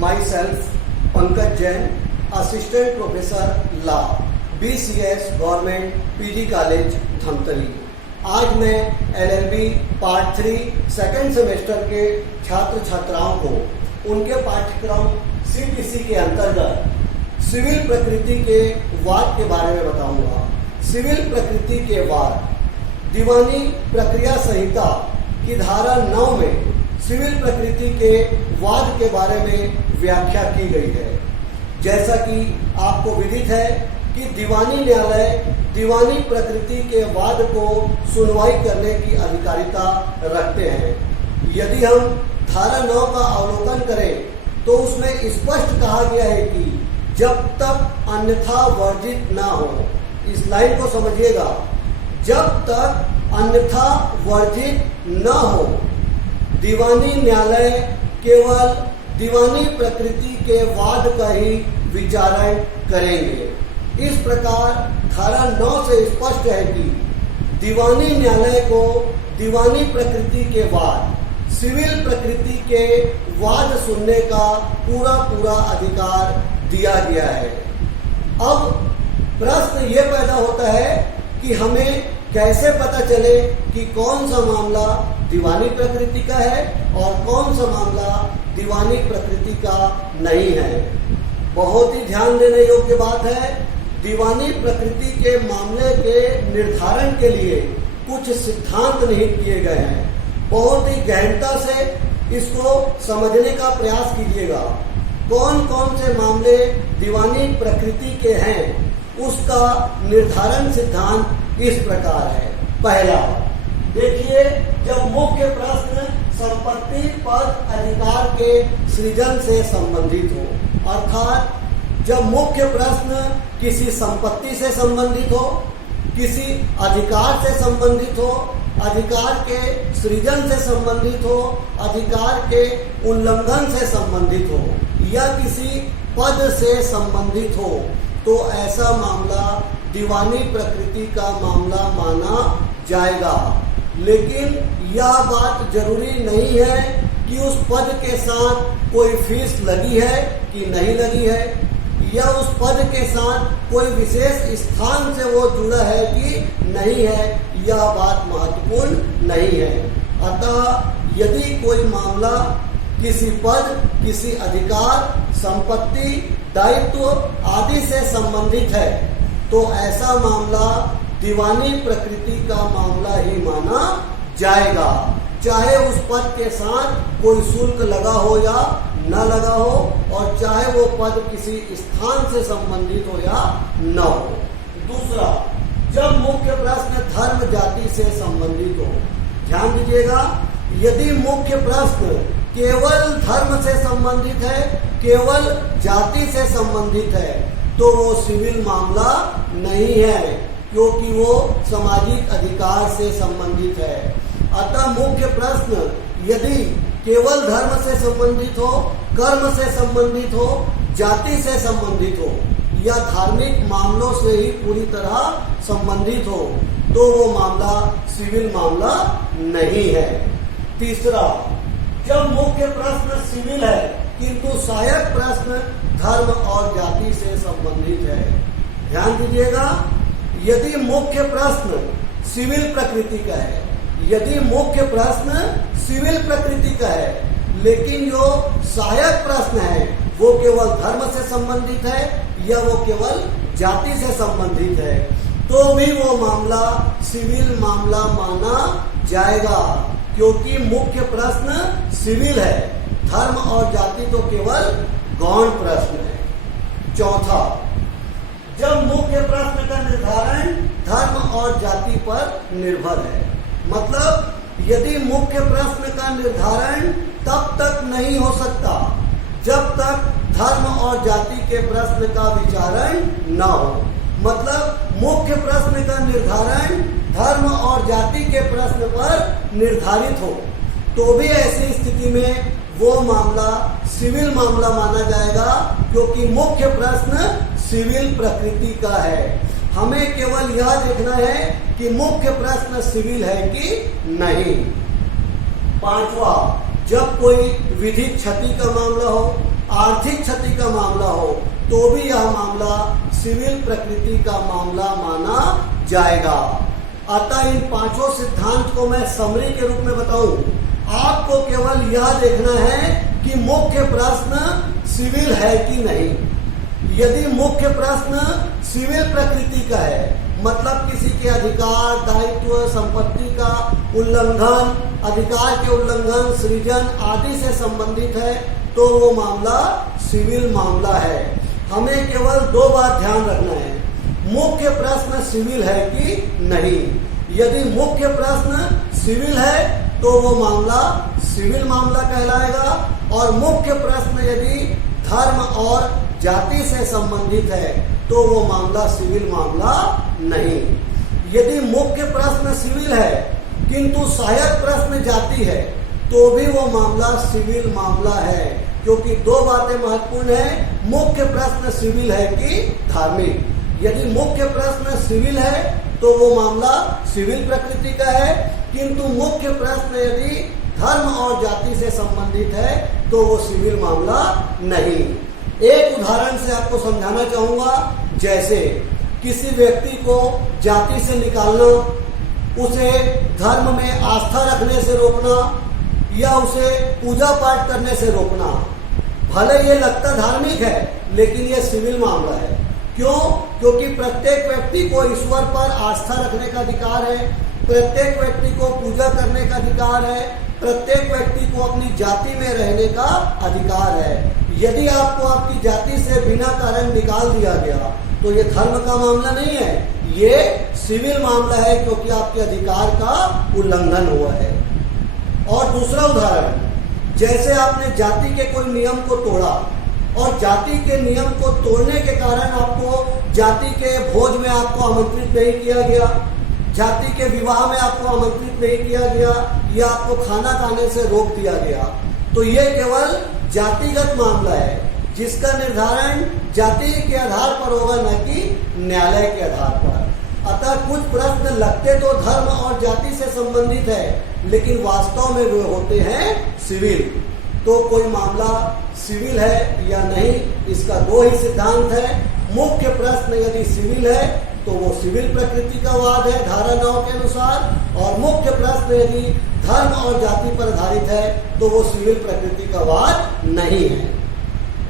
myself Pankaj Jain, Assistant Professor Law, BCS Government PG College Dhamtari. आज मैं LLB part 3 second semester के छात्र छात्राओं को उनके पाठ्यक्रम CPC के अंतर्गत सिविल प्रकृति के वाद के बारे में बताऊंगा। सिविल प्रकृति के वाद दीवानी प्रक्रिया संहिता की धारा 9 में सिविल प्रकृति के वाद के बारे में व्याख्या की गई है। जैसा कि आपको विदित है कि दीवानी न्यायालय दीवानी प्रकृति के वाद को सुनवाई करने की अधिकारिता रखते हैं। यदि हम धारा 9 का अवलोकन करें तो उसमें स्पष्ट कहा गया है कि जब तक अन्यथा वर्जित ना हो, इस लाइन को समझिएगा, जब तक अन्यथा वर्जित न हो दीवानी न्यायालय केवल दीवानी प्रकृति के वाद का ही विचारण करेंगे। इस प्रकार धारा 9 से स्पष्ट है कि दीवानी न्यायालय को दीवानी प्रकृति के वाद, सिविल प्रकृति के वाद सुनने का पूरा अधिकार दिया गया है। अब प्रश्न ये पैदा होता है कि हमें कैसे पता चले कि कौन सा मामला दीवानी प्रकृति का है और कौन सा मामला दीवानी प्रकृति का नहीं है। बहुत ही ध्यान देने योग्य बात है, दीवानी प्रकृति के मामले के निर्धारण के लिए कुछ सिद्धांत निहित किए गए हैं। बहुत ही गहनता से इसको समझने का प्रयास कीजिएगा। कौन कौन से मामले दीवानी प्रकृति के हैं उसका निर्धारण सिद्धांत इस प्रकार है। पहला, देखिए, जब मुख्य प्रश्न संपत्ति पद अधिकार के सृजन से संबंधित हो, अर्थात जब मुख्य प्रश्न किसी संपत्ति से संबंधित हो, किसी अधिकार से संबंधित हो, अधिकार के सृजन से संबंधित हो, अधिकार के उल्लंघन से संबंधित हो या किसी पद से संबंधित हो, तो ऐसा मामला दीवानी प्रकृति का मामला माना जाएगा। लेकिन यह बात जरूरी नहीं है कि उस पद के साथ कोई फीस लगी है कि नहीं लगी है, या उस पद के साथ कोई विशेष स्थान से वो जुड़ा है कि नहीं है, यह बात महत्वपूर्ण नहीं है। अतः यदि कोई मामला किसी पद, किसी अधिकार, संपत्ति, दायित्व आदि से संबंधित है तो ऐसा मामला दीवानी प्रकृति का मामला ही माना जाएगा, चाहे उस पद के साथ कोई शुल्क लगा हो या न लगा हो, और चाहे वो पद किसी स्थान से संबंधित हो या न हो। दूसरा, जब मुख्य प्रश्न धर्म जाति से संबंधित हो, ध्यान दीजिएगा, यदि मुख्य प्रश्न केवल धर्म से संबंधित है, केवल जाति से संबंधित है, तो वो सिविल मामला नहीं है, क्योंकि वो सामाजिक अधिकार से संबंधित है। अतः मुख्य प्रश्न यदि केवल धर्म से संबंधित हो, कर्म से संबंधित हो, जाति से संबंधित हो या धार्मिक मामलों से ही पूरी तरह संबंधित हो, तो वो मामला सिविल मामला नहीं है। तीसरा, जब मुख्य प्रश्न सिविल है किंतु सहायक प्रश्न धर्म और जाति से संबंधित है। ध्यान दीजिएगा, यदि मुख्य प्रश्न सिविल प्रकृति का है, यदि मुख्य प्रश्न सिविल प्रकृति का है, लेकिन जो सहायक प्रश्न है वो केवल धर्म से संबंधित है या वो केवल जाति से संबंधित है, तो भी वो मामला सिविल मामला माना जाएगा, क्योंकि मुख्य प्रश्न सिविल है, धर्म और जाति तो केवल गौण प्रश्न है। चौथा, जब मुख्य प्रश्न का निर्धारण धर्म और जाति पर निर्भर है, मतलब यदि मुख्य प्रश्न का निर्धारण तब तक नहीं हो सकता जब तक धर्म और जाति के प्रश्न का विचारण न हो, मतलब मुख्य प्रश्न का निर्धारण धर्म और जाति के प्रश्न पर निर्धारित हो, तो भी ऐसी स्थिति में वो मामला सिविल मामला माना जाएगा, क्योंकि मुख्य प्रश्न सिविल प्रकृति का है। हमें केवल यह देखना है कि मुख्य प्रश्न सिविल है कि नहीं। पांचवा, जब कोई विधिक क्षति का मामला हो, आर्थिक क्षति का मामला हो तो भी यह मामला सिविल प्रकृति का मामला माना जाएगा। अतः इन पांचों सिद्धांत को मैं समरी के रूप में बताऊं, आपको केवल यह देखना है कि मुख्य प्रश्न सिविल है कि नहीं। यदि मुख्य प्रश्न सिविल प्रकृति का है, मतलब किसी के अधिकार, दायित्व, संपत्ति का उल्लंघन, अधिकार के उल्लंघन, सृजन आदि से संबंधित है, तो वो मामला सिविल मामला है। हमें केवल दो बात ध्यान रखना है, मुख्य प्रश्न सिविल है कि नहीं। यदि मुख्य प्रश्न सिविल है तो वो मामला सिविल मामला कहलाएगा, और मुख्य प्रश्न यदि धर्म और जाति से संबंधित है तो वो मामला सिविल मामला नहीं। यदि मुख्य प्रश्न सिविल है किंतु सहायक प्रश्न जाति है तो भी वो मामला सिविल मामला है, क्योंकि दो बातें महत्वपूर्ण है, मुख्य प्रश्न सिविल है कि धार्मिक। यदि मुख्य प्रश्न सिविल है तो वो मामला सिविल प्रकृति का है, किंतु मुख्य प्रश्न यदि धर्म और जाति से संबंधित है तो वो सिविल मामला नहीं। एक उदाहरण से आपको समझाना चाहूंगा, जैसे किसी व्यक्ति को जाति से निकालना, उसे धर्म में आस्था रखने से रोकना या उसे पूजा पाठ करने से रोकना। भले ये लगता धार्मिक है लेकिन ये सिविल मामला है। क्यों? क्योंकि प्रत्येक व्यक्ति को ईश्वर पर आस्था रखने का अधिकार है, प्रत्येक व्यक्ति को पूजा करने का अधिकार है, प्रत्येक व्यक्ति को अपनी जाति में रहने का अधिकार है। यदि आपको आपकी जाति से बिना कारण निकाल दिया गया तो ये धर्म का मामला नहीं है, ये सिविल मामला है, क्योंकि आपके अधिकार का उल्लंघन हुआ है। और दूसरा उदाहरण, जैसे आपने जाति के कोई नियम को तोड़ा और जाति के नियम को तोड़ने के कारण आपको जाति के भोज में आपको आमंत्रित नहीं किया गया, जाति के विवाह में आपको आमंत्रित नहीं किया गया, या आपको खाना खाने से रोक दिया गया, तो ये केवल जातिगत मामला है, जिसका निर्धारण जाति के आधार पर होगा, न कि न्यायालय के आधार पर। अतः कुछ प्रश्न लगते तो धर्म और जाति से संबंधित है लेकिन वास्तव में वे होते हैं सिविल। तो कोई मामला सिविल है या नहीं, इसका दो ही सिद्धांत है। मुख्य प्रश्न यदि सिविल है तो वो सिविल प्रकृति का वाद है धारा 9 के अनुसार, और मुख्य प्रश्न यदि धर्म और जाति पर आधारित है तो वो सिविल प्रकृति का वाद नहीं है।